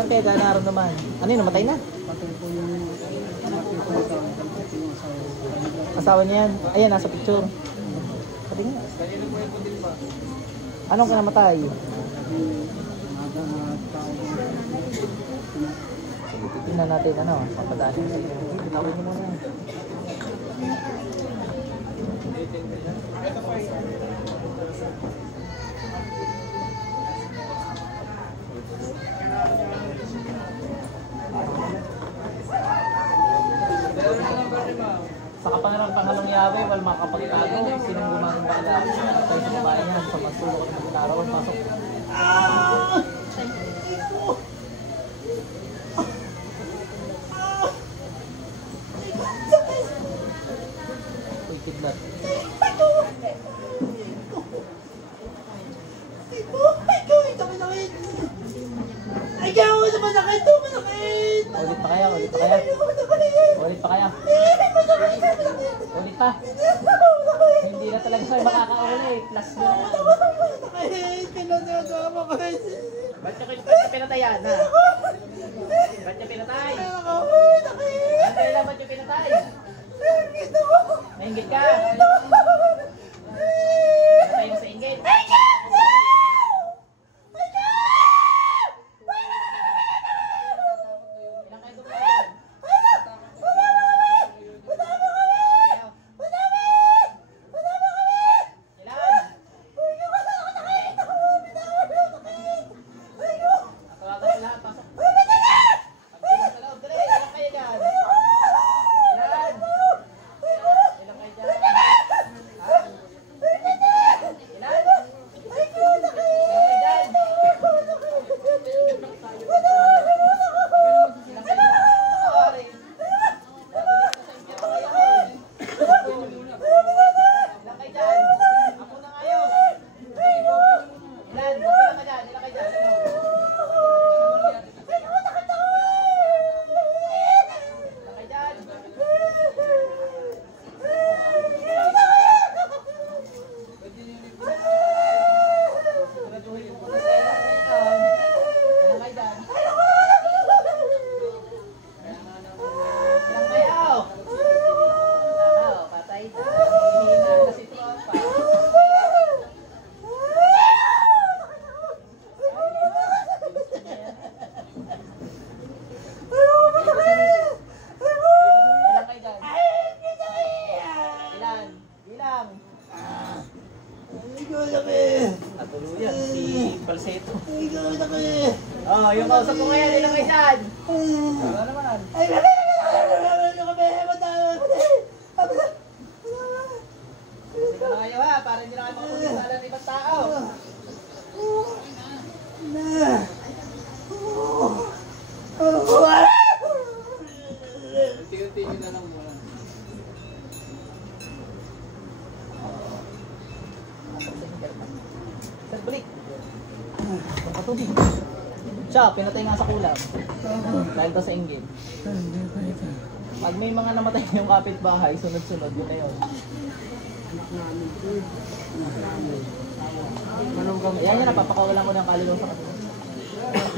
Saan kaya ganaron naman? Ano yun, namatay na? Patay po yung anak niya po ito. Patay yung asawa. Asawa niya yan. Ayan, nasa picture. Sabi nga. Anong kinamatay? Aga na tao. Tingnan natin, ano, papadali. Tinawin mo muna. Sa kapangalang Yahweh, wal makapagtago. Sinong gumagong bakla? Tayo sa babae niya. Sa magsulok at magkarawan. Pasok. Uy, kidlat. Ulit pa kaya? Ulit pa kaya? Ulit pa kaya? Ulit pa? Hindi na talaga sa'yo makakauli. Plus na naman. Ba't niya pinatayan, ha? Ba't niya pinatay? Ang kailan ba't niya pinatay? Nainggit ka? Pinatay mo sa inggit? Oh, yung kausap ko ngayon, ilang kayo dyan? Ano naman? Hindi na kayo ha, para hindi na kayo makapagsala ng ibang tao. Unti-unti na lang muna. Sir, balik. Pagpatubig. Siya, pinatay nga sa kulam. Dahil daw sa inggit. Pag may mga namatay yung kapitbahay, sunod-sunod, yun na yun. Ayan yun, napapakawalan ko ng kaluluwa sa kanila.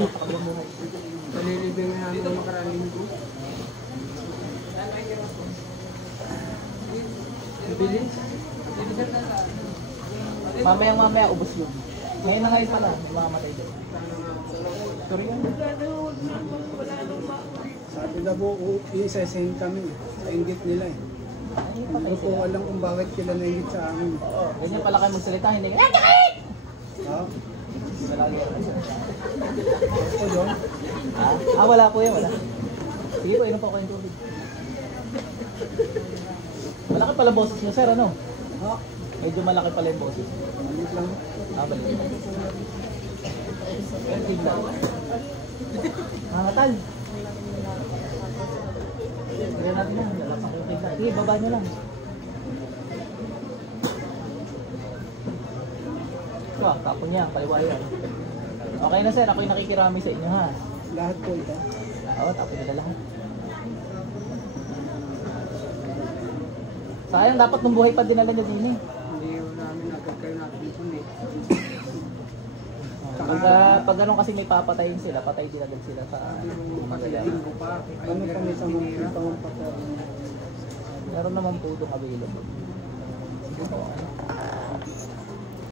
Napakabuhay. Nalilibing na namin makaraling ko. Bilis. Mamaya, ubos yun. Ngayon na ngayon pala, may mamamatay din. Sorry yan. Sabi na po, isa-send kami. Sa inggit nila eh. Hindi ko po alam kung bakit sila nainggit sa amin. Oo, ganyan pala kayo magsalita, hindi ka nakakit! Ha? Salagi yan. Ito doon? Ha? Wala po yan, wala. Sige po, inom po ako yung tubig. Malaki pala boses niyo, sir, ano? Ha? Medyo malaki pala yung boses. Malit lang. Balik. Tignan. Tal. Kaya natin yan, lalapak yung tignan. Sige, baba nyo lang. Ito tapon niya, paliwayan. Okay na sir, ako yung nakikirami sa inyo ha. Lahat po ito? Oo, tapon nila lahat. Sayang, dapat nung buhay pa dinala niya din eh. Hindi namin agad kayo natin ito eh. Pag ganun kasi may papatayin sila, patay din agad sila sa kanila. Ano kami sa mga pang patay? Meron naman po itong available.